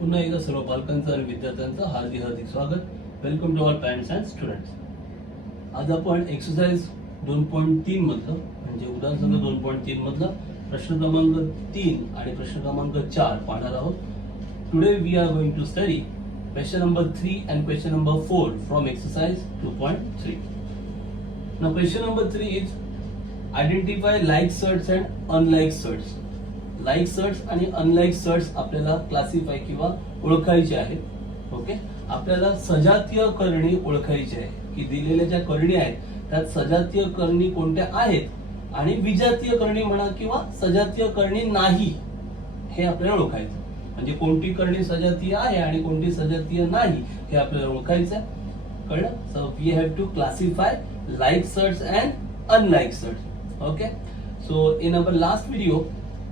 पुन्हा एकदा सर्व पालकांचं आणि विद्यार्थ्यांचं हार्दिक हार्दिक स्वागत. Welcome to all parents and students. आज आपण एक्सरसाइज 2.3 मधलं म्हणजे उदाहरण 2.3 मधलं प्रश्न क्रमांक 3 आणि प्रश्न क्रमांक 4 पाहणार आहोत. Today we are going to study question number 3 and question number 4 from exercise 2.3. Now question number 3 is identify like surds and unlike surds. Like surds आणि अनलाईक सर्ट्स आपल्याला क्लासिफाय किंवा ओळखायचे आहेत. ओके, आपल्याला सजातीय करणी ओळखायची आहे की दिलेल्या ज्या करणी आहेत त्यात सजातीय करणी कोणत्या आहेत आणि विजातीय करणी म्हणा किंवा सजातीय करणी नाही हे आपल्याला ओळखायचं. म्हणजे कोणती करणी सजातीय आहे आणि कोणती सजातीय नाही हे आपल्याला ओळखायचं आहे. कळलं? So we have to classify like surds and unlike surds. Okay, so in our last video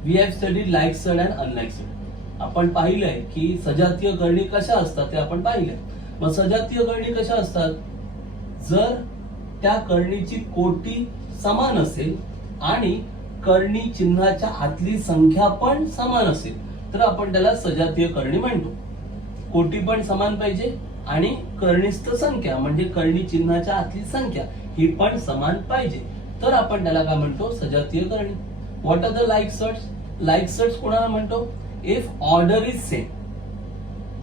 we have studied like surt and unlike surt. आपण पाहिलंय की सजातीय करणी कशा असतात ते आपण पाहिलंय. मग सजातीय करणी कशा असतात? जर त्या करणीची कोटी समान असेल आणि करणी चिन्हाच्या आतली संख्या पण समान असेल तर आपण त्याला सजातीय करणी म्हणतो. कोटी पण समान पाहिजे आणि करणीस्थ संख्या म्हणजे करणी चिन्हाच्या आतली संख्या ही पण समान पाहिजे तर आपण त्याला काय म्हणतो? सजातीय करणी. What are the like surds? Like surds कोणाला म्हणतो? If order is same.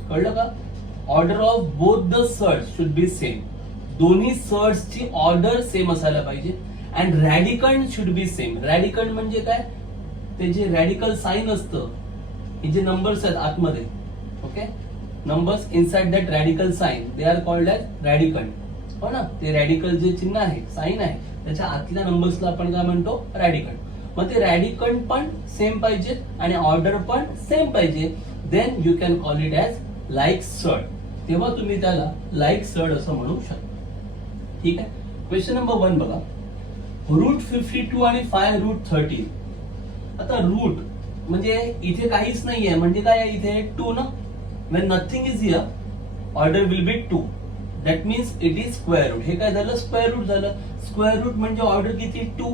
कळलं का? Order of both the surds should be same. दोन्ही सर्ट्स ची ऑर्डर सेम असायला पाहिजे. And radicand should be same. Radicand म्हणजे काय? ते जे रॅडिकल साइन असतं, हे जे नंबर्स आहेत आतमध्ये, okay, numbers inside that radical sign they are called as radicand. हो ना? ते रॅडिकल जे चिन्ह आहे, साइन आहे, त्याच्या आतल्या नंबर्सला आपण काय म्हणतो? रॅडिकंड. मग ते रॅडिकंड पण सेम पाहिजे आणि ऑर्डर पण सेम पाहिजे. Then you can call it as like surd. तेव्हा तुम्ही त्याला लाईक सर्ट असं म्हणू शकता. ठीक आहे. क्वेश्चन नंबर 1 बघा. रूट 52 आणि 5 रूट 13. आता रूट म्हणजे इथे काहीच नाहीये म्हणजे काय? इथे 2 ना. when nothing is here order will be 2. that means it is square root. हे काय झालं? स्क्वेअर रूट झालं. स्क्वेअर रूट म्हणजे ऑर्डर किती? 2.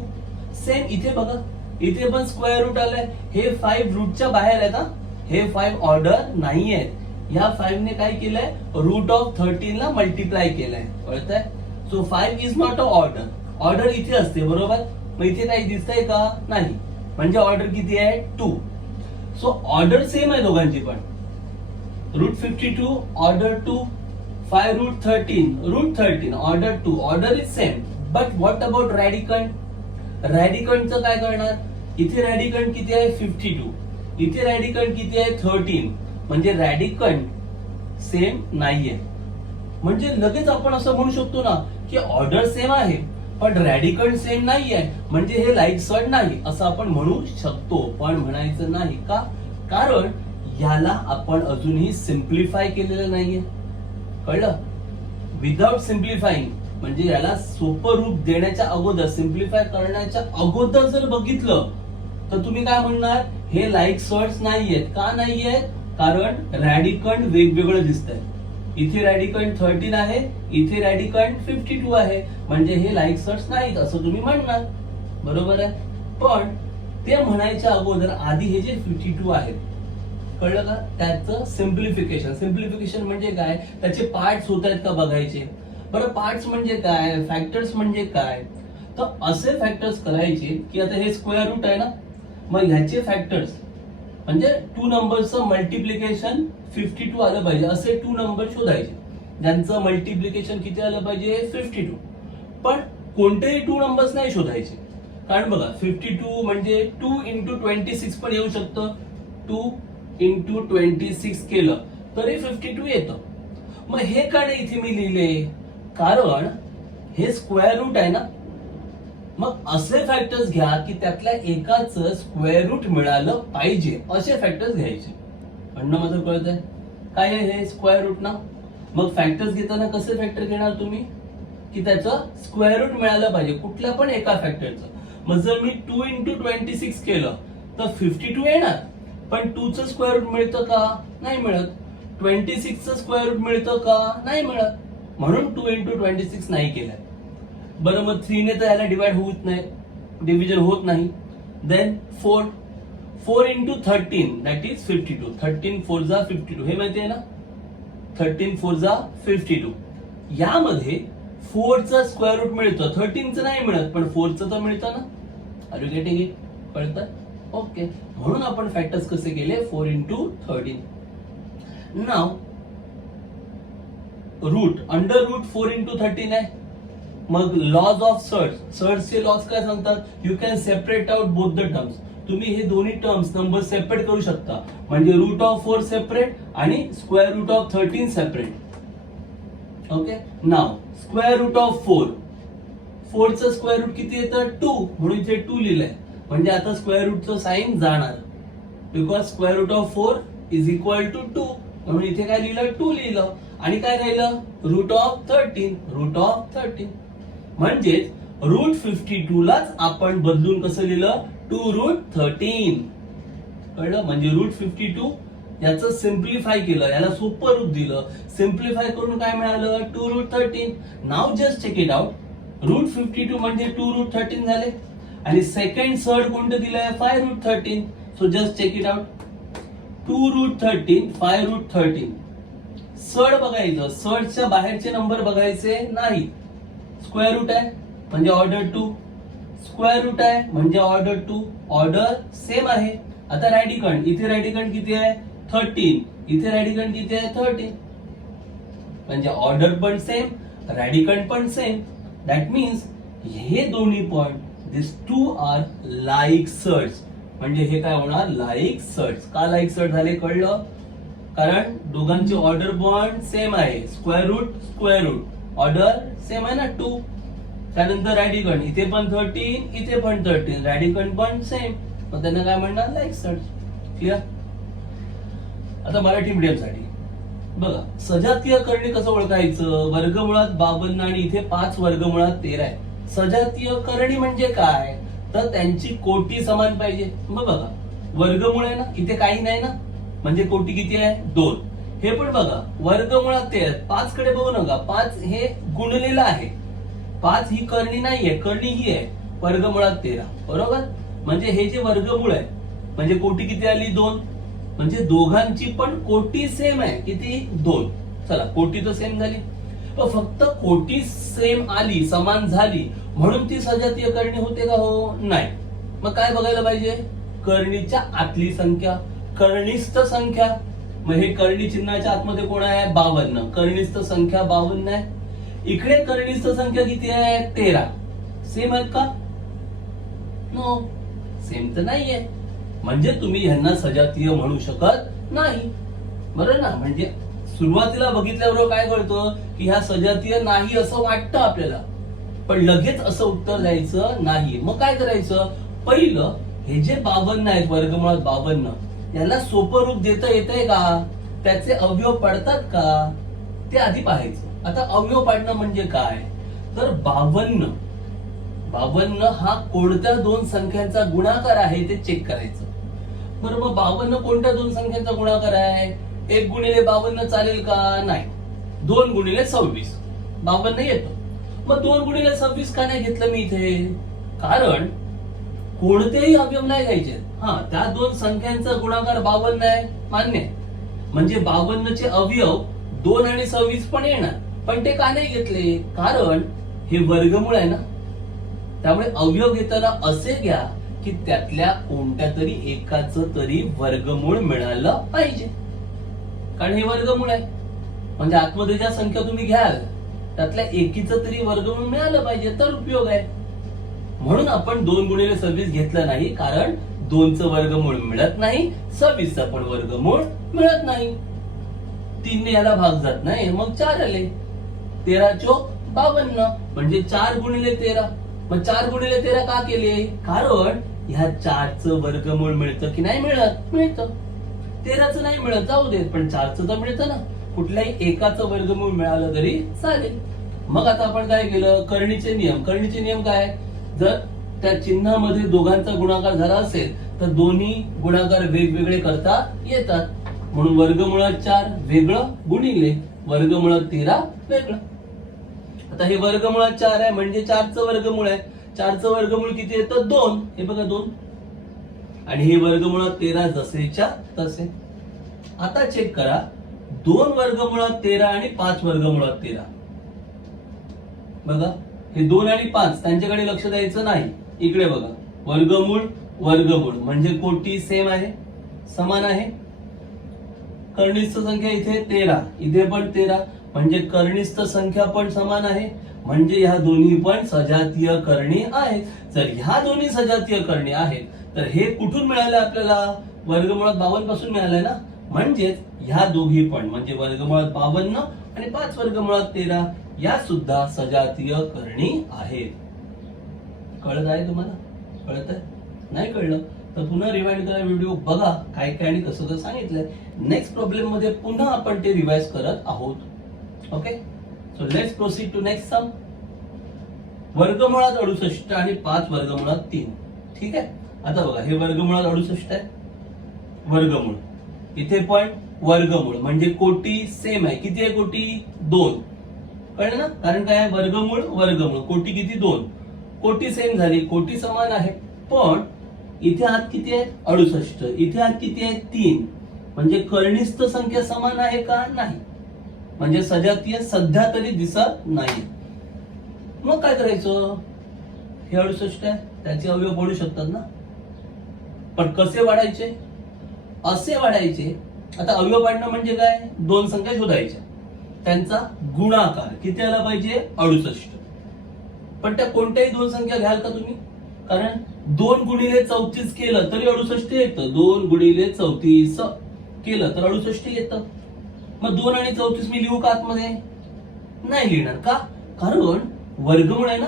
सेम इथे बघा, इथे पण स्क्वेअर रूट आलंय. हे 5 रूटच्या बाहेर आहेत. हे 5 ऑर्डर नाही आहेत. ह्या 5 ने काय केलंय? रूट ऑफ 13 ला मल्टिप्लाय केलंय. कळतंय? So 5 is not a order. Order इथे असते, बरोबर? मग इथे काही दिसतंय का? नाही. म्हणजे ऑर्डर किती आहे? 2. सो ऑर्डर सेम आहे दोघांची पण. Root 52 order 2, 5 root 13 order 2. Order is same. But what about radicand? रॅडिकंडचं काय करणार? इथे रॅडिकंड किती आहे? 52. इथे रॅडिकंड किती आहे? 13. म्हणजे रॅडिकंड सेम नाहीये. म्हणजे लगेच आपण असं म्हणू शकतो ना की ऑर्डर सेम आहे पण रॅडिकंड सेम नाहीये म्हणजे हे लाईक सर्ट नाही असं आपण म्हणू शकतो. पण म्हणायचं नाही का? कारण याला आपण अजूनही सिम्प्लिफाय केलेलं नाहीये. कळलं? विदाउट सिम्प्लिफाईंग म्हणजे याला सोपं रूप देण्याच्या अगोदर, सिम्प्लिफाय करण्याच्या अगोदर जर बघितलं तर तुम्ही काय म्हणणार? हे लाईक सर्ट्स नाहीयेत. का नाहीयेत? कारण रॅडिकंड वेगवेगळं दिसतंय. इथे रॅडिकंड 13 आहे, इथे रॅडिकंड 52 आहे म्हणजे हे लाईक सर्ट्स नाहीत असं तुम्ही म्हणणार. बरोबर आहे? पण ते म्हणायच्या अगोदर आधी हे जे 52 आहेत, कळलं का? त्याचं सिम्प्लिफिकेशन. सिम्प्लिफिकेशन म्हणजे काय? त्याचे पार्ट्स होत आहेत का बघायचे. बरं, पार्ट्स म्हणजे काय? फॅक्टर्स म्हणजे काय? तर असे फॅक्टर्स करायचे की आता हे स्क्वेअर रूट आहे ना, मग ह्याचे फॅक्टर्स म्हणजे 2 नंबरचं मल्टिप्लिकेशन 52 आलं पाहिजे असे 2 नंबर शोधायचे ज्यांचं मल्टिप्लिकेशन किती आलं पाहिजे? 52. पण कोणतेही 2 नंबर्स नाही शोधायचे. कारण बघा 52 म्हणजे 2 into 26 पण येऊ शकतं. 2 into 26 केलं तरी 52 येतं. मग हे का नाही इथे मी लिहिले? कारण हे स्क्वेअर रूट आहे ना. मग असे फॅक्टर्स घ्या की त्यातल्या एकाच स्क्वेअर रूट मिळालं पाहिजे असे फॅक्टर्स घ्यायचे. म्हणणं माझं कळतंय? काय आहे हे? स्क्वेअर रूट ना. मग फॅक्टर्स घेताना कसे फॅक्टर घेणार तुम्ही? की त्याचं स्क्वेअर रूट मिळालं पाहिजे कुठल्या पण एका फॅक्टरचं. मग जर मी 2 into 26 केलं तर 52 येणार. पण 2 चं स्क्वेअर रूट मिळतं का? नाही मिळत. 26 चं स्क्वेअर रूट मिळतं का? नाही मिळत. म्हणून 2 into 26 नाही केलंय. बरं, मग 3 ने तर याला डिवाइड होत नाही, डिव्हिजन होत नाही. Then 4 4 into 13 that is 52. 13 4 जा 52 हे माहिती आहे ना. 13 4 जा 52. यामध्ये 4 चा स्क्वेअर रूट मिळतो, 13 चं नाही मिळत, पण 4 चं तर मिळतं ना. Are you getting it? कळतं? ओके. म्हणून आपण फॅक्टर्स कसे केले? 4 into 13. Now root under root 4 into 13 आहे. मग लॉज ऑफ सर्ट्सचे लॉज काय सांगतात? You can separate out both the terms. तुम्ही हे दोन्ही टर्म्स नंबर सेपरेट करू शकता. म्हणजे रूट ऑफ 4 सेपरेट आणि square root of 13 separate. Okay. Now square root of 4 चं स्क्वेअर रूट किती येतं? 2. म्हणून इथे 2 लिहिलंय. म्हणजे आता स्क्वेअर रूटचं साइन जाणार, because square root of 4 is equal to 2. म्हणून इथे काय लिहिलं? 2 लिहिलं. आणि काय राहिलं? Root of 13. म्हणजेच रूट 52 लाच आपण बदलून कसं लिहिलं? 2 रूट 13. कळलं? म्हणजे रूट 52 याचं सिम्प्लिफाय केलं, याला सोपं रूप दिलं. सिम्प्लिफाय करून काय मिळालं? 2 root 13. Now just check it out. Root 52 म्हणजे 2 रूट 13 झाले. आणि सेकंड सर्ड कोणतं दिलंय? 5 root 13. So just check it out. 2 root 13 5 root 13. Surd बघायचं, सर्डच्या बाहेरचे नंबर बघायचे नाही. स्क्वेअर रूट आहे म्हणजे ऑर्डर 2, स्क्वेअर रूट आहे म्हणजे ऑर्डर 2, ऑर्डर सेम आहे. आता रॅडिकंड, इथे रॅडिकंड किती आहे? 13. इथे रॅडिकंड किती आहे? 13. म्हणजे ऑर्डर पण सेम, रॅडिकंड पण सेम. दॅट मीन्स हे दोन्ही point this two are like surds. म्हणजे हे काय होणार? Like shirts. का लाईक सर्ट झाले? कळलं? कारण दोघांची ऑर्डर पण सेम आहे. स्क्वेअर रूट ऑर्डर सेम आहे ना 2. त्यानंतर रॅडिकंड, इथे पण 13 इथे पण 13, रॅडिकंड पण सेम. मग त्यांना काय म्हणणार? Like surds. क्लिअर? आता मराठी मीडियम साठी बघा, सजातीय करणी कसं ओळखायचं? वर्गमुळात 52 आणि इथे 5 वर्गमुळात 13 आहे. सजातीय करणी म्हणजे काय? तर त्यांची कोटी समान पाहिजे. मग बघा, वर्गमूळ आहे ना, इथे काही नाही ना, म्हणजे कोटी किती आहे? 2. हे पण बघा, वर्गमुळात 13. 5 कडे बघू नका, 5 हे गुणलेलं आहे. 5 ही करणी नाहीये, करणी ही आहे. वर्गमुळात 13 बरोबर. म्हणजे हे जे वर्गमूळ आहे म्हणजे कोटी किती आली? 2. म्हणजे दोघांची पण कोटी सेम आहे. किती? 2. चला, कोटी तर सेम झाली. फक्त कोटी सेम आली, समान झाली म्हणून ती सजातीय करणी होते का? हो नाही. मग काय बघायला पाहिजे? करणीच्या आतली संख्या, करणीस्थ संख्या. मग हे करणी चिन्हाच्या आतमध्ये कोण आहे? 52. करणीस्थ संख्या 52 आहे. इकडे करणीस्थ संख्या किती आहे? 13. सेम आहेत का? नो, सेम तर नाहीये. म्हणजे तुम्ही ह्यांना सजातीय म्हणू शकत नाही. बरोबर ना? म्हणजे सुरुवातीला बघितल्यावर काय कळतं की ह्या सजातीय नाही असं वाटतं आपल्याला, पण लगेच असं उत्तर द्यायचं नाही. मग काय करायचं? पहिलं हे जे 52 आहेत, वर्गमुळात 52, याला सोपं रूप देता येतंय का? त्याचे अवयव पडतात का? ते आधी पाहायचं. आता अवयव पाडणं म्हणजे काय? तर 52 हा कोणत्या दोन संख्यांचा गुणाकार आहे ते चेक करायचं. बरोबर. 52 कोणत्या दोन संख्यांचा गुणाकार आहे? 1 गुणिले 52 चालेल का? नाही. 2 गुणिले 26 52 येतो. मग 2 गुणिले 26 का नाही घेतलं मी इथे? कारण कोणतेही अवयव नाही घ्यायचे. त्या दोन संख्यांचा गुणाकार 52 आहे, मान्य. म्हणजे 52 चे अवयव 2 आणि 26 पण येणार, पण ते का नाही घेतले? कारण हे वर्गमूळ आहे ना, त्यामुळे अवयव घेताना असे घ्या की त्यातल्या कोणत्या तरी एकाचं तरी वर्गमूळ मिळालं पाहिजे. कारण हे वर्गमूळ आहे म्हणजे आतमध्ये ज्या संख्या तुम्ही घ्याल त्यातल्या एकीचं तरी वर्गमूळ मिळालं पाहिजे तर उपयोग आहे. म्हणून आपण 2 गुणिले 26 घेतलं नाही, कारण 2 चं वर्गमूळ मिळत नाही, 26 चा पण वर्गमूळ मिळत नाही. 3 ने याला भाग जात नाही, मग 4 आले. 13 चोक 52 म्हणजे 4 गुणिले 13. मग 4 गुणिले 13 का केले? कारण ह्या 4 चं वर्गमूळ मिळतं की नाही मिळत? मिळतं. 13 चं नाही मिळत, जाऊ देत, पण 4 चं तर मिळतं ना. कुठल्याही एकाचं वर्गमूळ मिळालं तरी चालेल. मग आता आपण काय केलं? करणीचे नियम. करणीचे नियम काय? जर त्या चिन्हामध्ये दोघांचा गुणाकार झाला असेल तर दोन्ही गुणाकार वेगवेगळे करता येतात. म्हणून वर्गमुळात 4 वेगळं गुणिले वर्गमुळात 13 वेगळं. आता हे वर्गमुळात 4 आहे म्हणजे 4 चं वर्गमूळ आहे. 4 चं वर्गमूळ किती येतं? 2. हे बघा 2. आणि हे वर्गमुळात 13 जसेच्या तसे. आता चेक करा 2 वर्गमुळात 13 आणि 5 वर्गमुळात 13. बघा हे 2 आणि 5 त्यांच्याकडे लक्ष द्यायचं नाही. इकडे बघा वर्गमूळ वर्गमूळ म्हणजे कोटी सेम आहे, समान आहे. कर्णिस्थ संख्या इथे 13, इथे पण 13 म्हणजे कर्णिस्थ संख्या पण समान आहे. म्हणजे ह्या दोन्ही पण सजातीय करणी आहेत. जर ह्या दोन्ही सजातीय करणी आहेत तर हे कुठून मिळाले आपल्याला? वर्गमुळात 52 पासून मिळालंय ना. म्हणजेच ह्या दोघी पण म्हणजे वर्गमुळात 52 आणि 5 वर्गमुळात 13 या सुद्धा सजातीय करणी आहेत. कळत आहे तुम्हाला? कळत आहे? नाही कळलं तर पुन्हा रिवाइंड करा, व्हिडिओ बघा काय काय आणि कसं कसं सांगितलंय. नेक्स्ट प्रॉब्लेम मध्ये पुन्हा आपण ते रिवाइज करत आहोत. Okay, so let's proceed to next sum. वर्गमुळात 68 आणि 5 वर्गमुळात 3. ठीक आहे. आता बघा हे वर्गमुळात 68 आहे, वर्गमूळ इथे पण वर्गमूळ म्हणजे कोटी सेम आहे. किती आहे कोटी? 2. कळलं ना? कारण काय आहे? वर्गमूळ वर्गमूळ कोटी किती? 2. कोटी सेम झाली, कोटी समान आहे. पण इथे हात किती आहे? 68. इथे हात किती आहे? 3. म्हणजे कर्णिस्थ संख्या समान आहे का? नाही. म्हणजे सजातीय सध्या तरी दिसत नाही. मग काय करायचं? हे 68 आहे, त्याचे अवयव पडू शकतात ना. पण कसे वाढायचे? असे वाढायचे. आता अवयव पाडणं म्हणजे काय? 2 संख्या शोधायच्या, त्यांचा गुणाकार किती आला पाहिजे? 68. पण त्या कोणत्याही 2 संख्या घ्याल का तुम्ही? कारण 2 गुणिले 34 केलं तरी 68 येतं. 2 गुणिले 34 केलं तर 68 येतं. मग 2 आणि 34 मी लिहू का आतमध्ये? नाही लिहिणार. का? कारण वर्गमूळ आहे ना.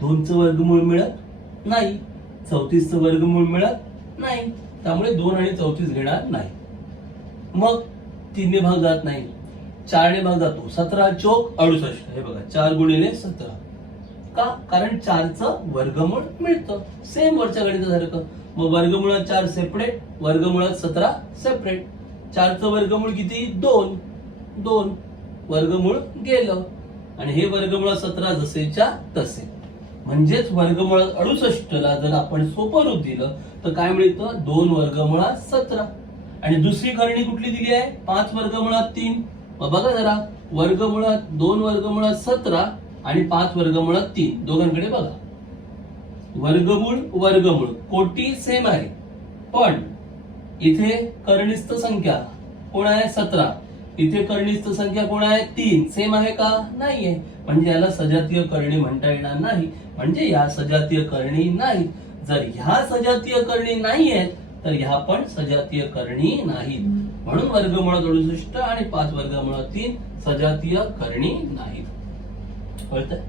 2चं वर्गमूळ मिळत नाही, 34चं वर्गमूळ मिळत नाही. त्यामुळे 2 आणि 34 घेणार नाही. मग 3 ने भाग जात नाही, 4 ने भाग जातो. 17 चौक 68. हे बघा 4 गुणिले 17. का? कारण 4चं वर्गमूळ मिळतं. सेम वरच्या गणितासारखं. मग वर्गमुळात 4 सेपरेट, वर्गमुळात 17 सेपरेट. 4चं वर्गमूळ किती? 2. 2 वर्गमूळ गेलं आणि हे वर्गमुळात 17 जसेच्या तसे. म्हणजेच वर्गमुळात 68 ला जर आपण सोपं रूप दिलं तर काय मिळतं? 2 वर्गमुळात 17. आणि दुसरी करणी कुठली दिली आहे? 5 वर्गमुळात 3. मग बघा जरा वर्गमुळात 2 वर्गमुळात 17 आणि 5 वर्गमुळात 3 दोघांकडे बघा. वर्गमूळ वर्गमूळ कोटी सेम आहे, पण इथे कर्णिस्थ संख्या कोण आहे? 17. इथे कर्णिस्थ संख्या कोण आहे? 3. सेम आहे का? नाहीये. म्हणजे याला सजातीय करणी म्हणता येणार नाही. म्हणजे या सजातीय करणी नाही. जर ह्या सजातीय करणी नाहीये तर ह्या पण सजातीय करणी नाहीत. म्हणून वर्गमुळात 68 आणि 5 वर्गमुळात 3 सजातीय करणी नाहीत. कळतंय?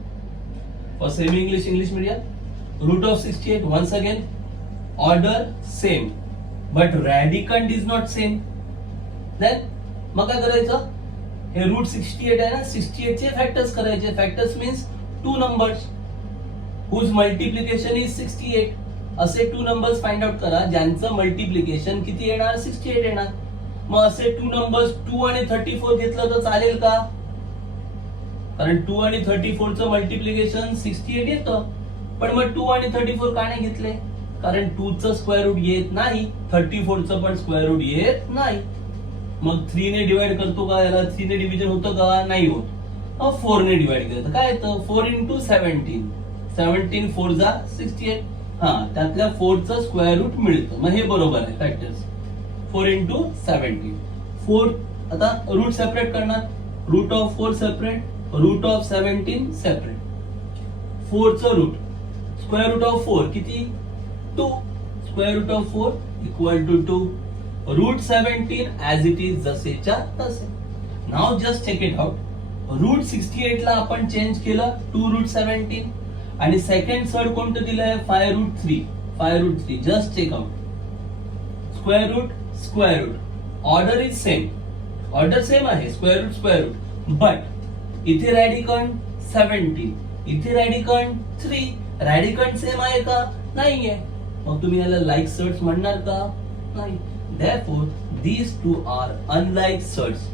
For semi English medium root of 68 once again order same but radicand is not same. Then मग काय करायचं? हे रूट 68 आहे ना, 68 चे फॅक्टर्स करायचे. Factors means 2 numbers whose multiplication is 68. असे 2 नंबर्स फाइंड आउट करा ज्यांचं मल्टिप्लिकेशन किती येणार? 68 येणार. मग असे 2 नंबर्स 2 आणि 34 घेतलं तर चालेल का? कारण 2 आणि 34 चं मल्टिप्लिकेशन 68 येतं. पण मग 2 आणि 34 का नाही घेतले? कारण 2 चं स्क्वेअर रूट येत नाही, 34 चं पण स्क्वेअर रूट येत नाही. मग 3 ने डिवाइड करतो का याला? 3 ने डिव्हिजन होतं का? नाही होत. मग 4 ने डिवाइड केलं तर काय येतं? 4 into 17. 17 4 जा 68. हा, त्यातल्या 4 चं स्क्वेअर रूट मिळतं. मग हे बरोबर आहे फॅक्टर्स. 4 into 17. 4 आता रूट सेपरेट करणार. Root of 4 separate, root of 17 separate. 4 चं रूट स्क्वेअर रूट ऑफ 4 किती? 2. Square root of 4 equal to 2. Root 17 as it is जसेच्या तसे. Now just check it out. Root 68 ला आपण चेंज केलं 2 रूट 17 आणि सेकंड सर्ड कोणतं दिलंय? 5 root 3. 5 root 3 just check out. Square root order is same. Order same आहे, square root but इथे रॅडिकंड 17, इथे रॅडिकंड 3. रॅडिकंड सेम आहे का? नाहीये. मग तुम्ही याला लाईक सर्ट्स म्हणणार का? नाही. Therefore, these two are unlike surds.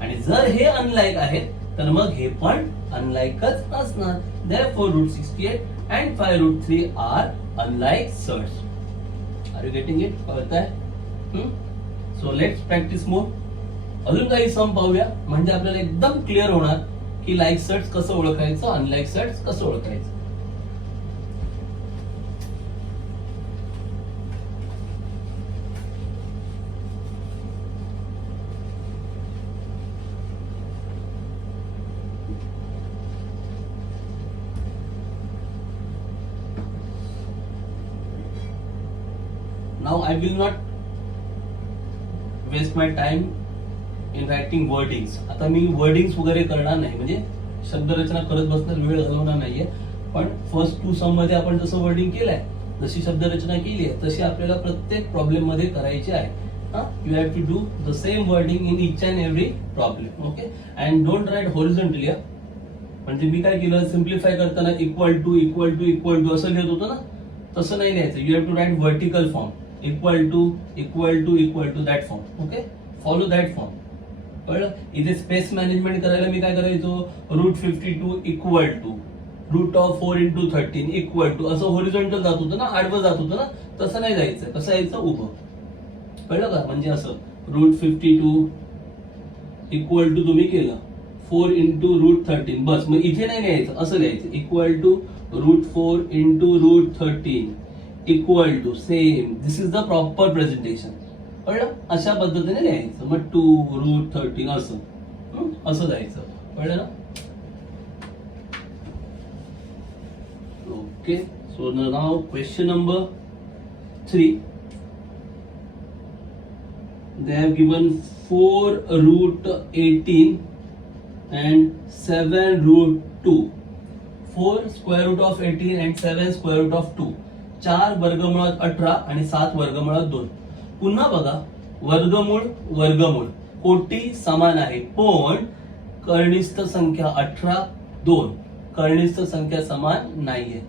आणि जर हे अनलाइक आहेत तर मग हे पण अनलाइकच असणार. Therefore, root 68 and 5 root 3 are unlike surds. Are you getting it? कळतंय? So let's practice more. अजून काही सम पाहूया म्हणजे आपल्याला एकदम क्लिअर होणार की लाईक सेट्स कसं ओळखायचं, अनलाईक सेट्स कसं ओळखायचं. Now I will not waste my time in writing wordings. आता मी वर्डिंग्स वगैरे करणार नाही, म्हणजे शब्दरचना करत बसणार, वेळ घालवणार नाहीये. पण फर्स्ट टू सम मध्ये आपण जसं वर्डिंग केलंय, जशी शब्दरचना केली आहे तशी आपल्याला प्रत्येक प्रॉब्लेम मध्ये करायची आहे. You have to do the same wording in each and every problem. Okay, and don't write horizontally. म्हणजे मी काय केलं, सिम्प्लिफाय करताना equal to equal to equal to असं लिहित होतो ना, तसं नाही लिहायचं. You have to write vertical form, equal to equal to equal to that form. Okay, follow that form. कळलं? इथे स्पेस मॅनेजमेंट करायला मी काय करायचो, √52 इक्वल टू √4 × 13 इक्वल टू असं हॉरिझॉन्टल जात होतं ना, आडवं जात होतं ना, तसं नाही जायचं. कसं यायचं, उभं. कळलं का? म्हणजे असं √52 इक्वल टू तुम्ही केलं 4 × √13, बस. मग इथे नाही लिहायचं, असं लिहायचं equal to √4 × √13 equal to same. This is the proper presentation. कळलं? अशा पद्धतीने लिहायचं. मग 2 √13 असं जायचं. कळलं ना? Okay, so now question number 3. They have given 4 √18 and 7 √2. 4 square root of 18 and 7 square root of 2. 4 वर्गमुळात 18 आणि 7 वर्गमुळात 2. पुन्हा बघा, वर्गमूळ वर्गमूळ कोटी समान आहे, पण कर्णिस्थ संख्या 18, 2 कर्णिस्थ संख्या समान नाहीये.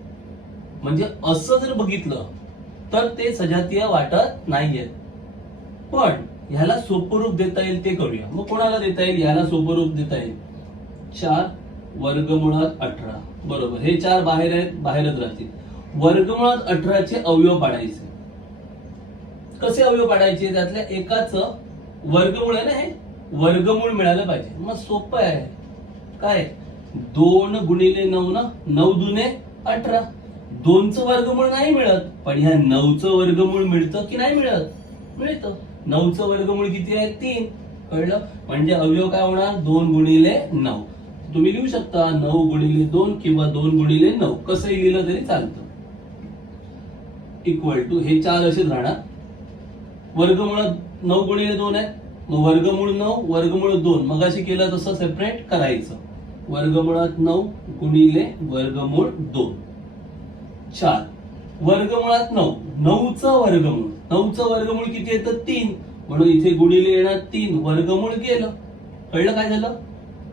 म्हणजे असं जर बघितलं तर ते सजातीय वाटत नाहीये. पण ह्याला सोपं रूप देता येईल ते करूया. मग कोणाला देता येईल? ह्याला सोपं रूप देता येईल. 4 वर्गमुळात 18, बरोबर. हे 4 बाहेर आहेत, बाहेरच राहतील. वर्गमुळात 18चे अवयव पाडायचे. कसे अवयव पाडायचे? त्यातल्या एकाचं वर्गमूळ आहे ना, हे वर्गमूळ मिळालं पाहिजे. मग सोपं आहे. काय? 2 × 9 ना, 9 दुने 18. 2चं वर्गमूळ नाही मिळत, पण ह्या 9चं वर्गमूळ मिळतं की नाही मिळत? मिळतं. 9चं वर्गमूळ किती आहे? 3. कळलं? म्हणजे अवयव काय होणार? 2 × 9. तुम्ही लिहू शकता 9 × 2 किंवा 2 × 9, कसंही लिहिलं तरी चालतं. इक्वल टू हे 4 असेच राहणार. वर्गमुळात 9 × 2 आहे, मग वर्गमूळ 9 वर्गमूळ 2 मगाशी केलं तसं सेपरेट करायचं. वर्गमुळात 9 × वर्गमूळ 2, 4 वर्गमुळात 9, 9चं वर्गमूळ. 9चं वर्गमूळ किती येतं? 3. म्हणून इथे गुणिले येणार 3, वर्गमूळ गेलं. कळलं काय झालं?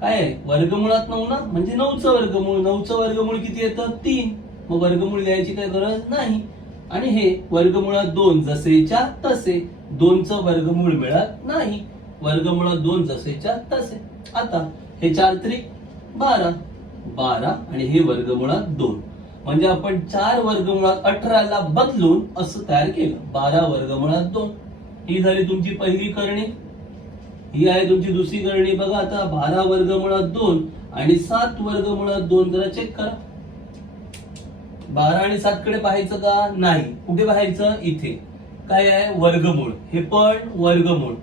काय आहे? वर्गमुळात 9 ना, म्हणजे 9चं वर्गमूळ. 9चं वर्गमूळ किती येतं? 3. मग वर्गमूळ लिहायची काही गरज नाही. आणि हे वर्गमुळात 2 जसेच्या तसे. 2चं वर्गमूळ मिळत नाही. वर्गमुळात 2 जसेच्या तसे. आता हे 4 त्रिक 12, 12 आणि हे वर्गमुळात 2. म्हणजे आपण 4 वर्गमुळात 18ला बदलून असं तयार केलं. 12 वर्गमुळात 2. ही झाली तुमची पहिली करणी. ही आहे तुमची दुसरी करणी. बघा आता 12 वर्गमुळात 2 आणि 7 वर्गमुळात 2 जरा चेक करा. 12 आणि 7 कडे पाहायचं का? नाही. कुठे पाहायचं? इथे. काय आहे? वर्गमूळ. हे पण वर्गमूळ.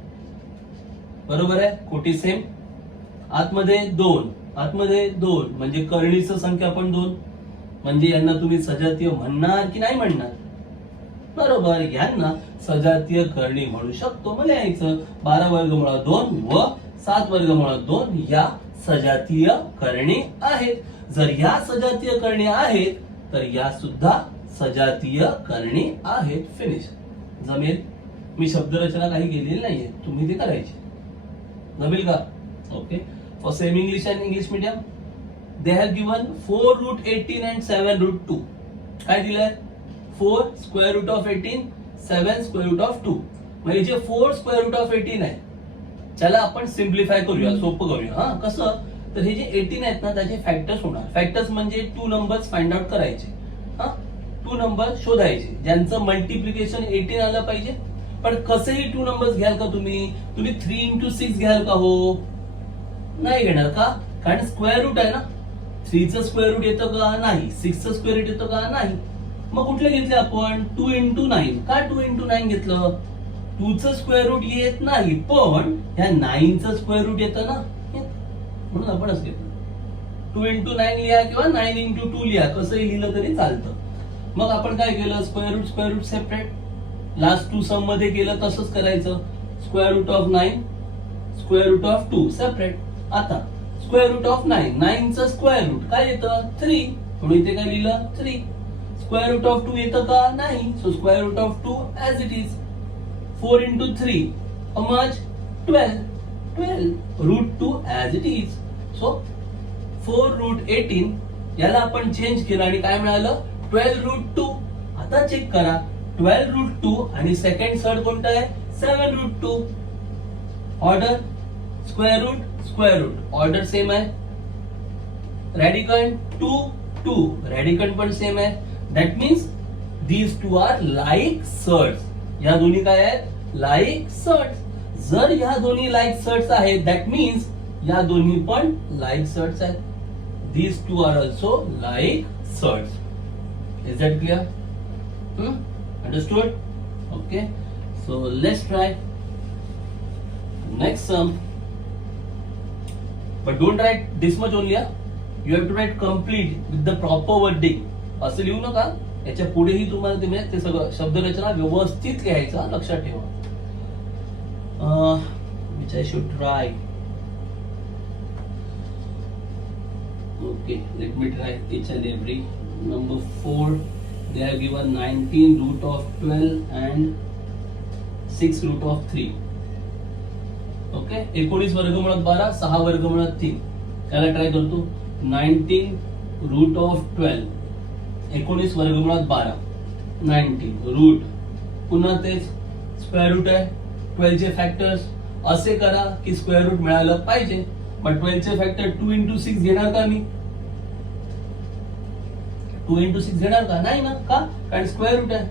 बरोबर आहे. कोटी सेम. आतमध्ये 2, आतमध्ये 2 म्हणजे कर्णीचं संख्या पण 2. म्हणजे यांना तुम्ही सजातीय म्हणणार की नाही म्हणणार? बरोबर, यांना सजातीय करणी म्हणू शकतो. मग लिहायचं 12 वर्गमुळात 2 व 7 वर्गमुळात 2 या सजातीय करणी आहेत. जर या सजातीय करणी आहेत तर या सुद्धा सजातीय करणी आहेत. फिनिश. जमेल? मी शब्दरचना काही केलेली नाहीये, तुम्ही ते करायची. जमेल का? Okay. For same English and English medium they have given 4 √18 and 7 √2. काय दिलंय? 4 square root of 18, 7 square root of 2. म्हणजे जे 4 square root of 18 आहे त्याला आपण सिम्प्लिफाय करूया, सोपं करूया. हा, कसं? तर हे जे 18 आहेत ना, त्याचे फॅक्टर्स होणार. फॅक्टर्स म्हणजे 2 नंबर्स फाइंड आउट करायचे. हा, 2 टू नंबर शोधायचे ज्यांचं मल्टिप्लिकेशन 18 आलं पाहिजे. पण कसेही टू नंबर्स घ्याल का तुम्ही 3 इंटू 6 घ्याल का? हो नाही घेणार का? कारण स्क्वेअर रूट आहे ना. 3चं स्क्वेअर रूट येतं का? नाही. 6चं स्क्वेअर रूट येतं का? नाही. मग कुठले घेतले आपण? 2 इंटू 9. का 2 इंटू 9 घेतलं? 2चं स्क्वेअर रूट येत नाही, पण ह्या 9चं स्क्वेअर रूट येतं ना, म्हणून आपण असं घेतलं. 2 इंटू 9 लिहा किंवा 9 इंटू 2 लिहा, कसंही लिहिलं तरी चालतं. मग आपण काय केलं? Square root separate. Last two sum मध्ये केलं तसंच करायचं. Square root of 9, square root of 2 separate. आता स्क्वेअर रूट ऑफ 9, 9चं स्क्वेअर रूट काय येतं? 3. म्हणून इथे काय लिहिलं? 3. स्क्वेअर रूट ऑफ 2 येतं का? नाही. So square root of 2 as it is. 4 into 3, how much? 12. 12. Root 2 as it is. So 4 root 18 याला आपण चेंज केलं आणि काय मिळालं? 12 root 2. आता चेक करा. 12 root 2 आणि सेकंड सर्ड कोणता आहे? 7 root 2. Order square root order same आहे. रॅडिकंड 2 2, रॅडिकंड पण सेम आहे. That means these two are like surds. या दोन्ही काय आहेत? Like surds. जर या दोन्ही लाईक सर्ट्स आहेत, दॅट मीन्स या दोन्ही पण लाईक सर्ट्स आहेत. These two are also like surds. Is that clear? Understood? Okay. So let's try next sum. But don't write this much only. You have to write complete with the proper wording. असं लिहू नका. याच्या पुढेही तुम्हाला ते सगळं शब्दरचना व्यवस्थित लिहायचं, लक्षात ठेवा. Which I should try. Okay, let me try each and every. Number 4, they have given 19 root of 12 and 6 root of 3. Okay, 19 वर्गमुळात 12, 6 वर्गमुळात 3. त्याला ट्राय करतो. 19 root of 12, 19 वर्गमुळात 12, 19 रूट, पुन्हा तेच स्क्वेअर रूट आहे. 12 चे फॅक्टर्स असे करा की स्क्वेअर रूट मिळालं पाहिजे. मग 12 चे फॅक्टर 2 इंटू 6 घेणार का मी? 2 इंटू 6 घेणार का? नाही ना. का? कारण स्क्वेअर रूट आहे.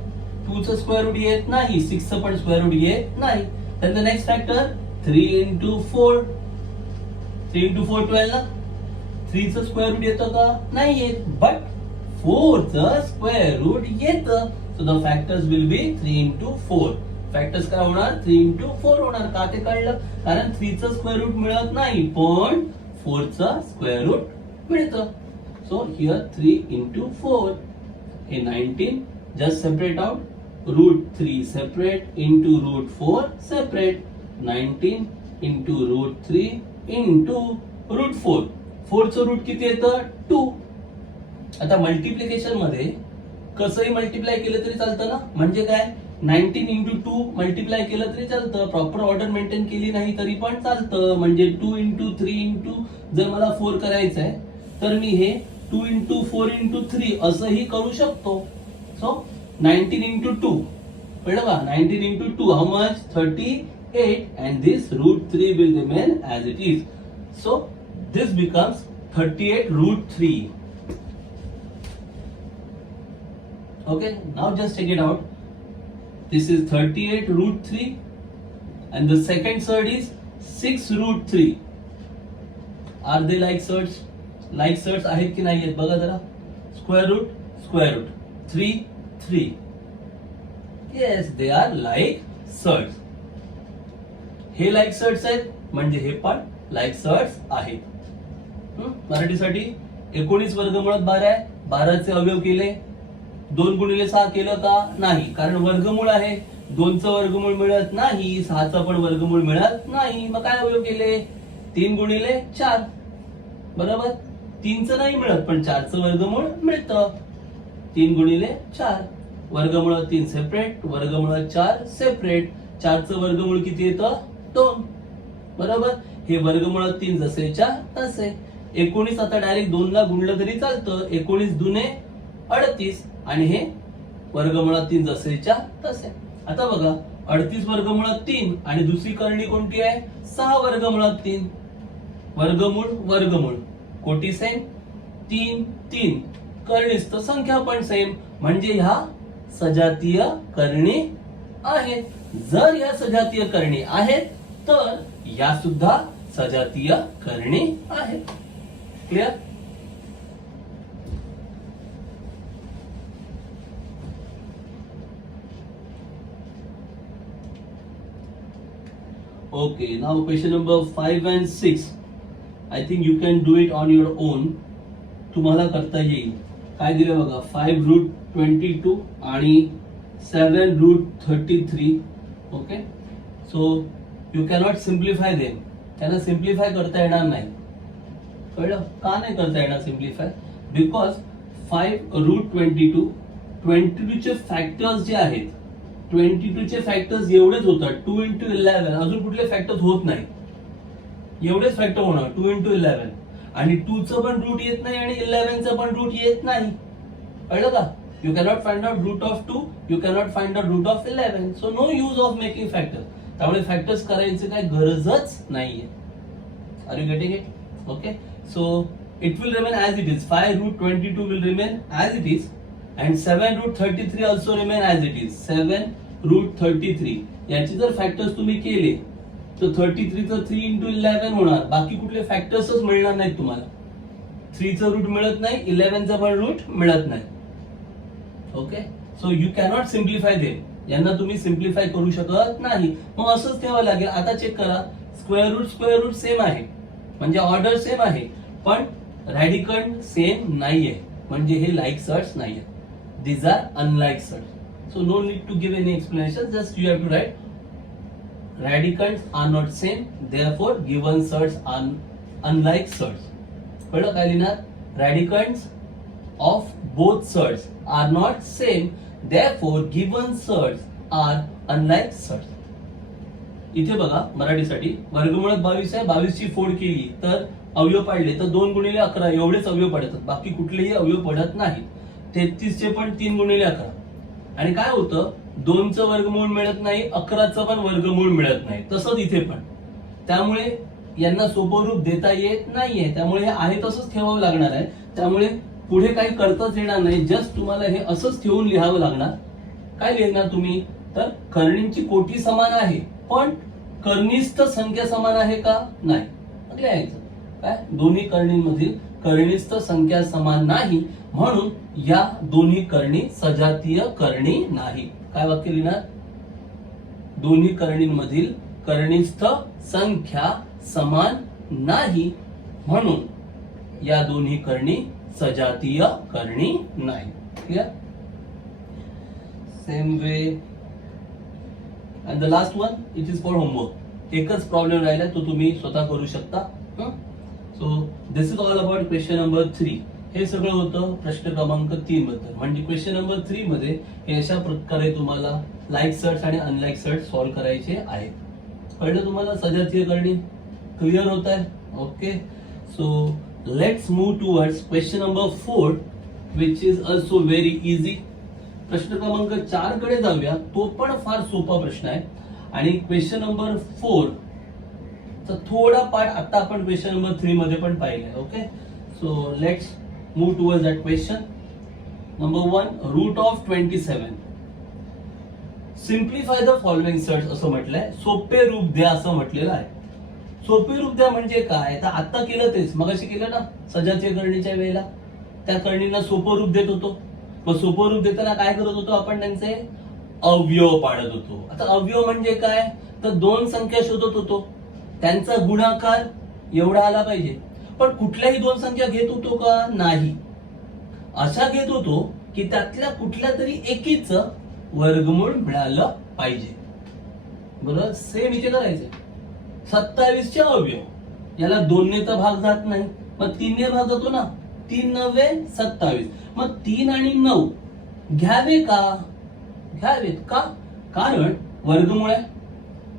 2चं स्क्वेअर रूट येत नाही, 6चं पण स्क्वेअर रूट येत नाही. तर नेक्स्ट फॅक्टर 3 इंटू 4, 3 इंटू 4 12 ना. 3चं स्क्वेअर रूट येतं का? नाही येत, बट 4चं स्क्वेअर रूट येतं. So the factors will be 3 into 4. Factors काय होणार? 3 इंटू 4 होणार. का ते कळलं? कारण 3चं स्क्वेअर रूट मिळत नाही, पण 4चं स्क्वेअर रूट मिळतं. So here 3 into 4. हे 19 just separate out. Root 3 separate into root 4 separate. 19 into root 3 into root 4. 4चं रूट किती येतं? 2. आता मल्टिप्लिकेशन मध्ये कसंही मल्टिप्लाय केलं तरी चालतं ना. म्हणजे काय? 19 इंटू 2 मल्टिप्लाय केलं तरी चालतं. प्रॉपर ऑर्डर मेंटेन केली नाही तरी पण चालतं. म्हणजे 2 इंटू 3 इंटू जर मला 4 करायचं आहे तर मी हे 2 इंटू 4 इंटू 3 असंही करू शकतो. सो 19 इंटू 2 कळलं का? 19 into 2 how much? 38. And this root 3 will remain as it is. So this becomes 38 root 3. Okay, now just take it out. This is 38 root 3 and the second surd is 6 root 3. Are they like surds? Like surds आहेत की नाही आहेत बघा जरा. Square root 3 3. Yes, they are like surds. हे like surds आहेत म्हणजे हे पण like surds आहेत. मराठीसाठी 19 वर्गमुळात 12 आहे. 12चे अवयव केले. 2 गुणिले 6 केलं का? नाही, कारण वर्गमूळ आहे. 2चं वर्गमूळ मिळत नाही, 6चं पण वर्गमूळ मिळत नाही. मग काय अवयव केले? 3 गुणिले 4. बरोबर. 3चं नाही मिळत, पण 4चं वर्गमूळ मिळतं. 3 गुणिले 4. वर्गमूळ 3 सेपरेट, वर्गमूळ 4 सेपरेट. 4चं वर्गमूळ किती येतं? 2. बरोबर. हे वर्गमूळ 3 जसेच्या तसे. 19 आता डायरेक्ट 2 ला गुणलं तरी चालतं. 19 दुने 38 आणि हे वर्गमुळात 3 जसेच्या तसे. आता बघा 38 वर्गमुळात 3 आणि दुसरी करणी कोणती आहे? 6 वर्गमुळात 3. वर्गमूळ कोटी सेम. 3 3 करणीस्थ संख्या पण सेम. म्हणजे ह्या सजातीय करणी आहेत. जर या सजातीय करणी आहेत तर या सुद्धा सजातीय करणी आहेत. Clear? Okay, now question number 5 and 6. I think you can do it on your own. तुम्हाला करता येईल. काय दिलं बघा, 5 रूट 22 आणि 7 root 33. Okay, so you cannot simplify them. त्यांना सिम्प्लिफाय करता येणार नाही. कळलं? का नाही करता येणार सिम्प्लिफाय? बिकॉज 5 रूट 22 चे फॅक्टर्स जे आहेत, 22 चे फॅक्टर्स एवढेच होतात. 2 इंटू 11, अजून कुठले फॅक्टर्स होत नाही. एवढेच फॅक्टर होणार 2 इंटू 11. आणि 2 चं पण रूट येत नाही आणि 11 चं पण रूट येत नाही. कळलं का? You cannot find out root of 2, you cannot find out root of 11. So no use of making factor. त्यामुळे फॅक्टर्स करायची काही गरजच नाहीये. Are you getting it? Okay, so it will remain as it is. 5 root 22 will remain as it is. And 7 root 33 also remain as it is. 7 root 33 याची जर factors तुम्ही केले तर 33 चं 3 इंटू 11 होणार. बाकी कुठले फॅक्टर्सच मिळणार नाहीत तुम्हाला. 3 चं रूट मिळत नाही, 11 चं पण रूट मिळत नाही. Okay, so you cannot simplify them. यांना तुम्ही सिम्प्लिफाय करू शकत नाही. मग असंच ठेवावं लागेल. आता चेक करा, स्क्वेअर रूट सेम आहे, म्हणजे ऑर्डर सेम आहे, पण रॅडिकंड सेम नाहीये, म्हणजे हे लाईक सर्ट्स नाहीये. These are unlike surds. So no need to give any explanation. Just you have to write radicands are not same. Therefore, given surds are unlike surds. कळलं काय लिहिणार? Radicands of both surds are not same. Therefore, given surds are unlike surds. इथे बघा मराठीसाठी वर्गमुळात 22 आहे. 22 ची फोड केली तर अवयव पाडले तर 2 गुणिले 11 एवढेच अवयव पडतात. बाकी कुठलेही अवयव पडत नाहीत. 33 चे पण 3 गुणिले 11. आणि काय होतं, 2 चं वर्गमूळ मिळत नाही, 11 चं पण वर्गमूळ मिळत नाही. तसंच इथे पण. त्यामुळे यांना सोपं रूप देता येत नाहीये. त्यामुळे हे आहे तसंच ठेवावं लागणार आहे. त्यामुळे पुढे काही करताच येणार नाही. जस्ट तुम्हाला हे असंच ठेवून लिहावं लागणार. काय लिहिणार तुम्ही? तर कर्णींची कोटी समान आहे, पण कर्णिस्थ संख्या समान आहे का? नाही. लिहायचं काय? दोन्ही कर्णींमधील कर्णिस्थ संख्या समान नाही, म्हणून या दोन्ही करणी सजातीय करणी नाही. काय वाक्य लिहिणार? दोन्ही कर्णींमधील कर्णिस्थ संख्या समान नाही, म्हणून या दोन्ही करणी सजातीय करणी नाही. Clear? Same way and the last one, it is for homework. एकच प्रॉब्लेम राहिला, तो तुम्ही स्वतः करू शकता. So this is all about question number 3. हे सगळं होतं प्रश्न क्रमांक 3 बद्दल. म्हणजे क्वेश्चन नंबर 3 मध्ये हे अशा प्रकारे तुम्हाला लाईक सर्ट्स आणि अनलाईक सर्ट्स सॉल्व्ह करायचे आहेत. कळलं तुम्हाला? सजातीय करणी क्लिअर होत आहे? Okay, so let's move towards question number 4 which is also very easy. प्रश्न क्रमांक 4 कडे जाऊया. तो पण फार सोपा प्रश्न आहे. आणि क्वेश्चन नंबर 4 चा थोडा पार्ट आता आपण क्वेश्चन नंबर 3 मध्ये पण पाहिलाय. Okay, so let's move towards that question. Number 1, root of 27. Simplify the following surds असं म्हटलंय. सोपे रूप द्या असं म्हटलेलं आहे. सोपे रूप द्या म्हणजे काय? तर आता केलं तेच, मगाशी केलं ना सजातीय करणीच्या वेळेला. त्या करणींना सोपं रूप देत होतो. मग सोपं रूप देताना काय करत होतो आपण? त्यांचे अवयव पाडत होतो. आता अवयव म्हणजे काय? तर 2 संख्या शोधत होतो, त्यांचा गुणाकार एवढा आला पाहिजे. पण कुठल्याही 2 संख्या घेत होतो का? नाही. अशा घेत होतो की त्यातल्या कुठल्या तरी एकीचं वर्गमूळ मिळालं पाहिजे. बरोबर? सेम इथे करायचं. 27 चे अवयव, याला 2 ने तर भाग जात नाही, मग 3 ने भाग जातो ना. 3 9 27. मग 3 आणि 9 घ्यावे का? घ्यावेत का? कारण वर्गमूळ आहे.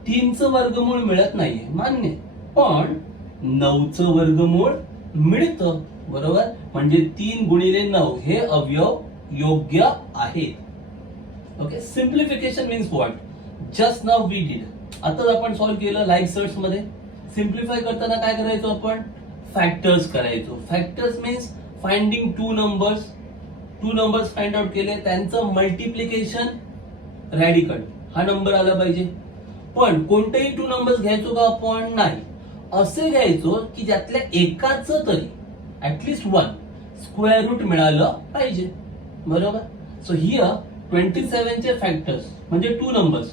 3 चं वर्गमूळ मिळत नाहीये, मान्य. पण 9 चं वर्गमूळ मिळतं. बरोबर? म्हणजे 3 गुणिले 9 हे अवयव योग्य आहेत. Okay, simplification means what? Just now we did. आता आपण सॉल्व्ह केलं लाईक सर्ट्स मध्ये. सिम्प्लिफाय करताना काय करायचो आपण? फॅक्टर्स करायचो. Factors means finding 2 numbers two numbers find out केले, त्यांचं मल्टिप्लिकेशन रॅडिकल हा नंबर आला पाहिजे. पण कोणतेही टू नंबर्स घ्यायचो का आपण? नाही. असे घ्यायचो की ज्यातल्या एकाच तरी ऍटलीस्ट वन स्क्वेअर रूट मिळालं पाहिजे. बरोबर. सो हिअर 27 चे फॅक्टर्स म्हणजे two numbers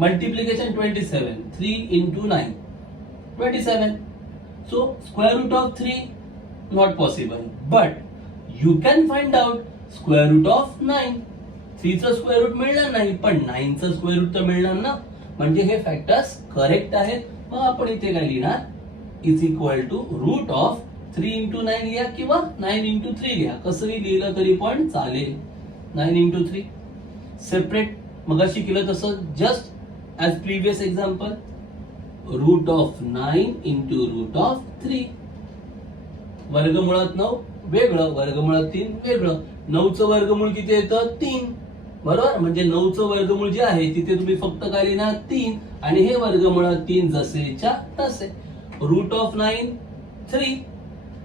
multiplication 27, 3 into 9 27. So square root of 3 not possible, but you can find out square root of 9. 3 चा स्क्वेअर रूट मिळणार नाही, पण 9 चा स्क्वेअर रूट तर मिळणार ना. म्हणजे हे फॅक्टर्स करेक्ट आहेत. मग आपण इथे काय लिहिणार? Is equal to root of 3 into 9 लिहा किंवा 9 into 3 लिहा, कसंही लिहिलं तरी पण चालेल. 9 into 3 सेपरेट मगाशी केलं तसं, just as previous example, root of 9 into root of 3. वर्गमुळात 9 वेगळं, वर्गमुळात 3 वेगळं. 9चं वर्गमूळ किती येतं? 3. बरोबर. म्हणजे 9चं वर्गमूळ जे आहे तिथे तुम्ही फक्त काय लिहिणार? 3. आणि हे वर्गमुळात 3 जसेच्या तसे. Root of 9 3.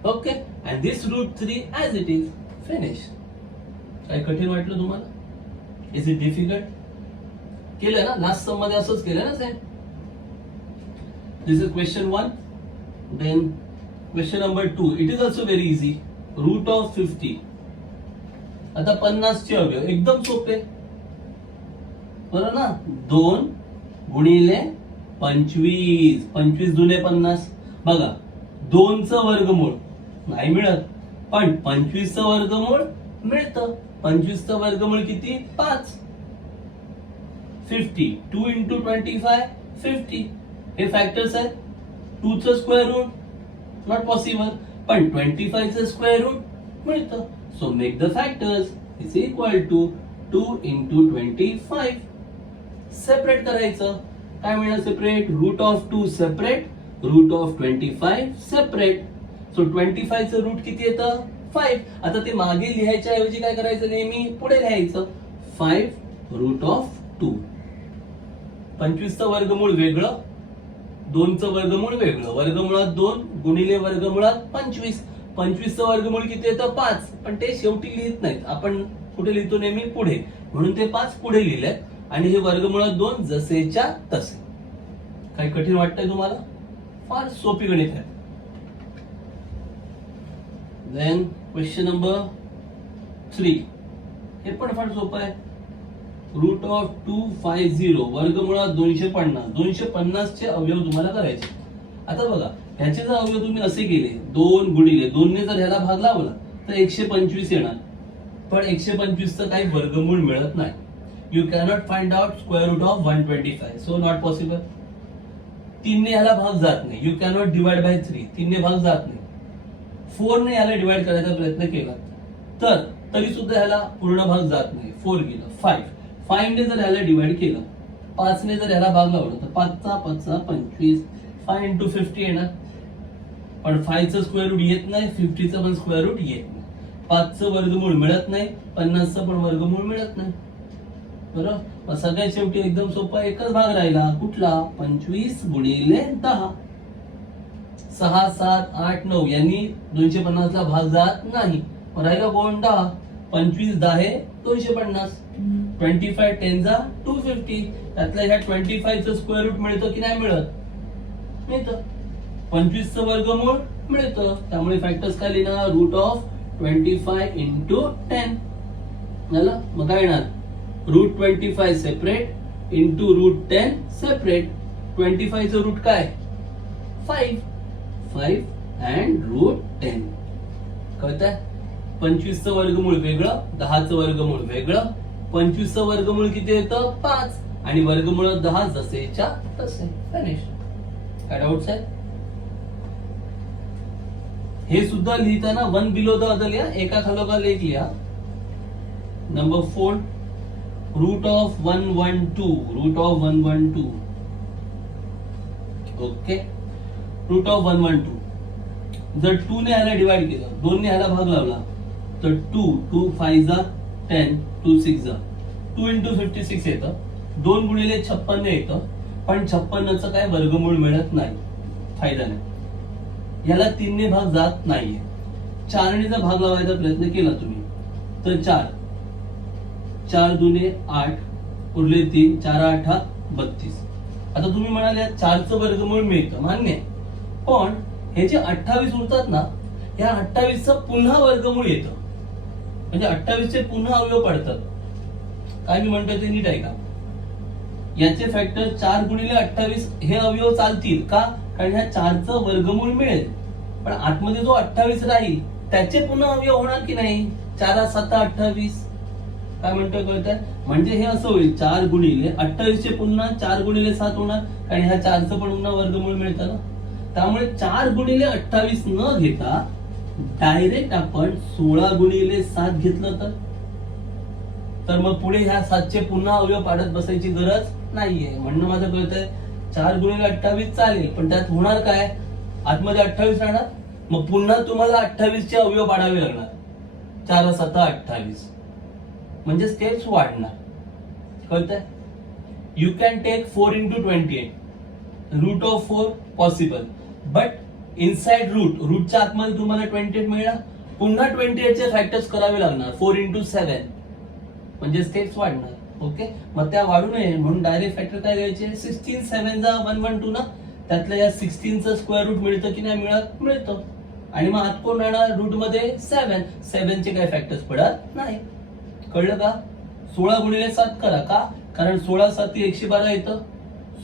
Okay. And this root 3 as it is. Finish. काय कठीण वाटलं तुम्हाला? Is it difficult? केलं ना? लास्ट सम मध्ये असंच केलं ना same. This is question 1. Then question number 2. It is also very easy. Root of 50. आता 50 चे अवयव एकदम सोपे. बरोबर ना? 2 गुणिले 25. 25 दुने 50. बघा, 2चं वर्गमूळ नाही मिळत, पण 25चं वर्गमूळ मिळतं. 25चं वर्गमूळ किती? 5. 50. 2 into 25 50. हे फॅक्टर्स आहेत. 2चं स्क्वेअर रूट नॉट पॉसिबल, पण 25चं स्क्वेअर रूट मिळतं. So make the factors is equal to 2 into 25. Separate करायचं. काय मिळणार separate? Root of 2 separate, root of 25 separate. So 25चं रूट किती येतं? 5. आता ते मागे लिहायच्या ऐवजी काय करायचं? नेहमी पुढे लिहायचं. 5 रूट ऑफ 2. 25चं वर्गमूळ वेगळं, 2चं वर्गमूळ वेगळं. वर्गमुळात 2 गुणिले वर्गमुळात 25. 25चं वर्गमूळ किती येतं? 5. पण ते शेवटी लिहित नाहीत, आपण कुठे लिहितो? नेहमी पुढे. म्हणून ते 5 पुढे लिहिलंय. आणि हे वर्गमुळात 2 जसेच्या तसे. काही कठीण वाटतंय तुम्हाला? फार सोपी गणित आहे. Then question number 3. हे पण फार सोपं आहे. रूट ऑफ 250 वर्गमुळात 250. 250 चे अवयव तुम्हाला करायचे. आता बघा, ह्याचे जर अवयव तुम्ही असे केले, 2 गुणिले 2 ने जर ह्याला भाग लावला तर 125 येणार. पण 125चं काही वर्गमूळ मिळत नाही. You cannot find out square root of 125. So not possible. 3 ने ह्याला भाग जात नाही. You cannot divide by 3. 3 ने भाग जात नाही. 4 ने ह्याला डिवाइड करायचा प्रयत्न केला तर तरी सुद्धा ह्याला पूर्ण भाग जात नाही. 4 गेलं. 5 ने जर ह्याला डिवाइड केलं, 5 ने जर ह्याला भाग लावला तर 5चा 5चा 25. 5 into 50 येणार. पण 5चं स्क्वेअर रूट येत नाही, 50चं पण स्क्वेअर रूट येत नाही. 5चं वर्गमूळ मिळत नाही, 50चं पण वर्गमूळ मिळत नाही. बरोबर. मग सगळ्यात शेवटी एकदम सोपा एकच भाग राहिला. कुठला? 25 गुणिले 10. 6, 7, 8, 9 यांनी 250 ला भाग जात नाही. मग राहिला कोण? 10. 25 10 250. 25 10 जा 250. त्यातल्या ह्या 25चं स्क्वेअर रूट मिळतं की नाही मिळत? मिळतं. 25चं वर्गमूळ मिळतं. त्यामुळे फॅक्टर्स काय लिहिणार? रूट ऑफ 25 into 10 झालं. मग काय येणार? Root 25 separate into root 10 separate. 25चं रूट काय? 5. 5 अँड रूट 10. कळतंय? 25चं वर्गमूळ वेगळं, 10चं वर्गमूळ वेगळं. 25चं वर्गमूळ किती येतं? 5. आणि वर्गमूळ 10 जसेच्या तसे. फिनिश. काय डाऊट्स आहे? हे सुद्धा लिहिताना 1 बिलो द अदर लिहा, एका खालोखाल एक लिहा. Number 4. Root of 112. Root of 112. Okay. Root of 112. जर 2 ने ह्याला डिवाइड केलं, 2 ने ह्याला भाग लावला तर 2 5 जा 10, 2 6 जा 2 into 56 येतं. 2 गुणिले 56 येतं. पण 56चं काय वर्गमूळ मिळत नाही. फायदा नाही. याला 3 ने भाग जात नाहीये. 4 ने जर भाग लावायचा प्रयत्न केला तुम्ही तर 4 4 दुने 8 उरले 3 4 8 32. आता तुम्ही म्हणाले 4चं वर्गमूळ मिळतं, मान्य आहे, पण हे जे 28 उरतात ना, या 28चं पुन्हा वर्गमूळ येतं, म्हणजे 28चे पुन्हा अवयव पडतात. काय मी म्हणतोय ते नीट आहे का? याचे फॅक्टर 4 गुणिले 28 हे अवयव चालतील का? कारण ह्या 4चं वर्गमूळ मिळेल, पण आतमध्ये जो 28 राहील त्याचे पुन्हा अवयव होणार की नाही? 4 7 28. काय म्हणतोय कळतंय? म्हणजे हे असं होईल 4 गुणिले 28 चे पुन्हा 4 गुणिले 7 होणार, कारण ह्या 4चं पण पुन्हा वर्गमूळ मिळतं ना. त्यामुळे 4 गुणिले 28 न घेता डायरेक्ट आपण 16 गुणिले 7 घेतलं तर मग पुढे ह्या 7चे पुन्हा अवयव पाडत बसायची गरज नाहीये. म्हणणं माझं कळतंय, 4 गुणिले 28 चालेल, पण त्यात होणार काय? आतमध्ये 28 राहणार, मग पुन्हा तुम्हाला 28 चे अवयव पाडावे लागणार. 4 7 28 म्हणजे स्टेप्स वाढणार. कळतंय? You can take 4 into 28. Root of 4 possible, but inside रूटच्या आतमध्ये तुम्हाला 28 मिळणार, पुन्हा 28 चे फॅक्टर्स करावे लागणार. 4 into 7 म्हणजे स्टेप्स वाढणार. ओके, मग त्या वाढू नये म्हणून डायरेक्ट फॅक्टर काय घ्यायचे? 16 7 जा 112 ना, त्यातल्या या 16चं स्क्वेअर रूट मिळतं की नाही मिळत? मिळतं. आणि मग आत कोण राहणार? रूट मध्ये 7 चे काय फॅक्टर्स पडत नाही. कळलं का? 16 गुणिले 7 करा. का? कारण 16 7 112 येतं,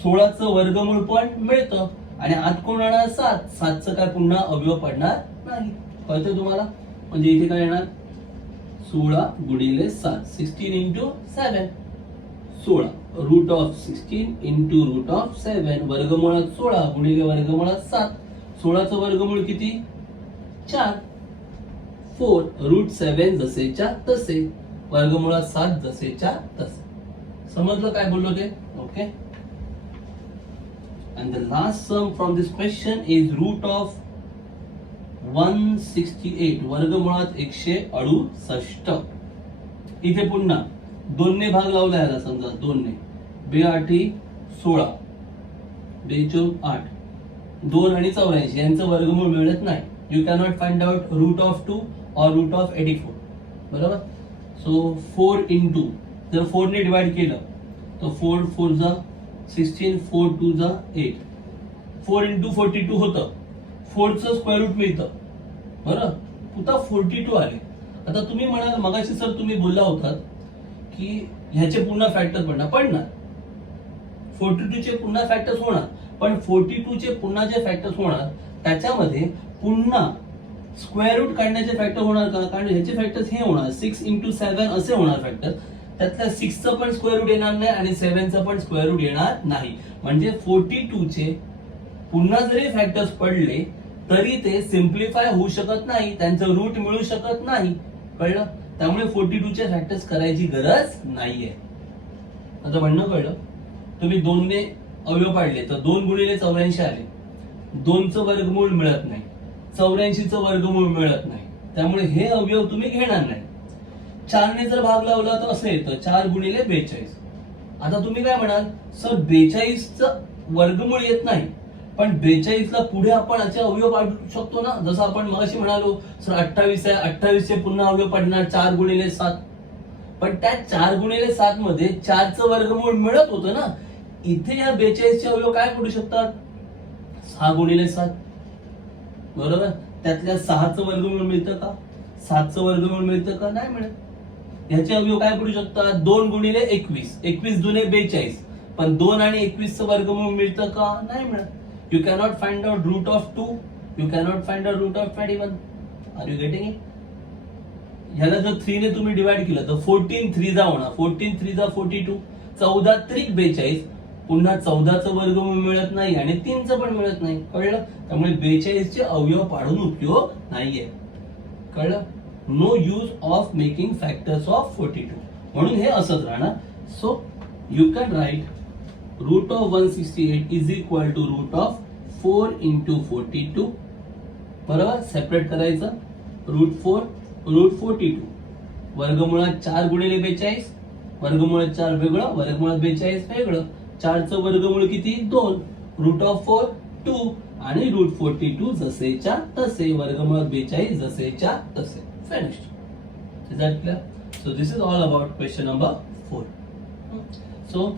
16चं वर्गमूळ पण मिळतं, आणि आत कोण राहणार? 7चं काय पुन्हा अवयव पडणार नाही. कळतंय तुम्हाला? म्हणजे इथे काय येणार? 16 गुणिले 7 16 into 7 16 root of 16 into root of 7 वर्गमुळात 16 गुणिले वर्गमुळात 7. 16चं वर्गमूळ किती? 4 4 रूट 7 जसेच्या तसे, वर्गमुळात 7 जसेच्या तसे. समजलं काय बोललो ते? Okay. And the last sum from this question is root of 168 वर्गमुळात 168. इथे पुन्हा 2 ने भाग लावला याला, समजा 2 ने 2 8 16 2 4 8 2 आणि 84 यांचं वर्गमूळ मिळत नाही. You cannot find out root of 2 और रूट ऑफ 84. बरोबर? सो 4 into, जर 4 ने डिवाइड केलं तर 4 4 जा 16 4 2 जा 8. 4 into 42 होतं, 4चं स्क्वेअर रूट मिळतं. बरं, पुन्हा 42 आले. आता तुम्ही म्हणाल मगाशी सर तुम्ही बोलला होतात की ह्याचे पुन्हा फॅक्टर पडणार. 42 चे पुन्हा फॅक्टर्स होणार, पण 42 चे पुन्हा जे फॅक्टर्स होणार त्याच्यामध्ये पुन्हा स्क्वेअर रूट काढण्याचे फॅक्टर होणार का? कारण ह्याचे फॅक्टर्स हे होणार 6 into 7 असे होणार फॅक्टर. त्यातल्या 6चं पण स्क्वेअर रूट येणार नाही आणि 7चं पण स्क्वेअर रूट येणार नाही. म्हणजे 42 चे पुन्हा जरी फॅक्टर्स पडले तरी ते सिम्प्लिफाय होऊ शकत नाही, त्यांचं रूट मिळू शकत नाही. कळलं? त्यामुळे 42 चे फॅक्टर्स करायची गरज नाहीये. आता म्हणणं कळलं? तुम्ही 2 ने अवयव पाडले तर 2 गुणिले 84 आले, 2चं वर्गमूळ मिळत नाही, 84चं वर्गमूळ मिळत नाही, त्यामुळे हे अवयव तुम्ही घेणार नाही. 4 ने जर भाग लावला तर असं येतं 4 गुणिले 42. आता तुम्ही काय म्हणाल? सर 42चं वर्गमूळ येत नाही, पण 42ला पुढे आपण याचे अवयव पाडू शकतो ना. जसं आपण मगाशी म्हणालो सर 28 आहे, 28 चे पुन्हा अवयव पडणार 4 गुणिले 7. पण त्या 4 गुणिले 7 मध्ये 4चं वर्गमूळ मिळत होतं ना. इथे या 42 चे अवयव काय पडू शकतात? 6 गुणिले 7. बरोबर? त्यातल्या 6चं वर्गमूळ मिळतं का? 7चं वर्गमूळ मिळतं का? नाही मिळत. ह्याचे अवयव काय पडू शकतात? 2 गुणिले 21 21 दुने 42. पण 2 आणि 21चं वर्गमूळ मिळतं का? नाही मिळत. You cannot find out root of 2. You cannot find out root of 21. Are you getting it? ह्याला जर 3 ने तुम्ही डिवाइड केलं तर 14 3 जा होणार. 14 3 जा 42. 14 त्रिक 42. पुन्हा 14चं वर्गमूळ मिळत नाही आणि 3चं पण मिळत नाही. कळलं? त्यामुळे 42 चे अवयव पाडून उपयोग नाहीये. कळलं? No use of making factors of 42. म्हणून हे असंच राहणार. So you can write root of 168 is equal to root of 4 into 42. बरोबर? सेपरेट करायचं. रूट 4 रूट 42 वर्गमुळात 4 गुणिले 42, वर्गमुळात 4 वेगळं, वर्गमुळात 42 वेगळं. 4चं वर्गमूळ किती? 2. रूट ऑफ 4 2 आणि रूट 42 जसेच्या तसे, वर्गमुळात 42 जसेच्या तसे. Finished. Is that clear? So this is all about question number 4. So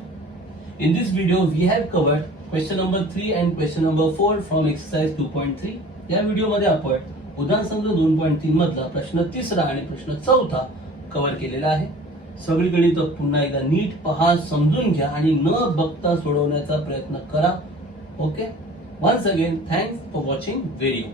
in this video we have covered question number 3 and question number 4 from exercise 2.3. या व्हिडिओ मध्ये आपण उदाहरण संघ 2.3 मधला प्रश्न 3 आणि प्रश्न 4 कव्हर केलेला आहे. सगळी गणित पुन्हा एकदा नीट पहा, समजून घ्या आणि न बघता सोडवण्याचा प्रयत्न करा. Okay, once again thanks for watching video.